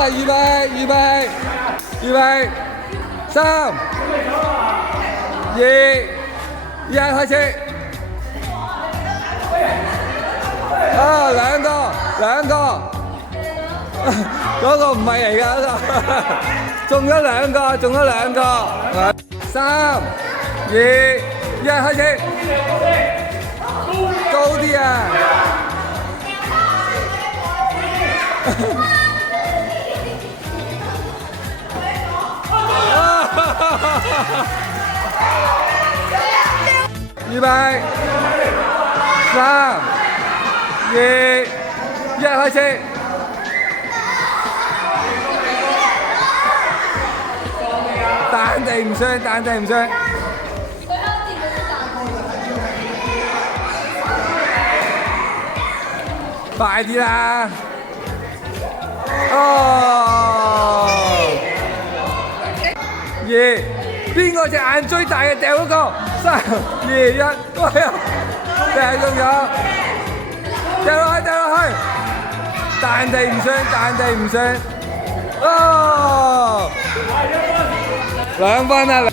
啦，預備，預備，預備，3、2、1，開始。啊，兩個，嗰個唔係嚟㗎，嗰個中咗兩個。3、2、1，開始。高啲啊！預備，3、2、1，開始。彈地唔算。快啲啦！邊個隻眼最大嘅掉嗰個？3、2、1，喂啊！掉中咗，掉落去，彈地唔算。2分啊！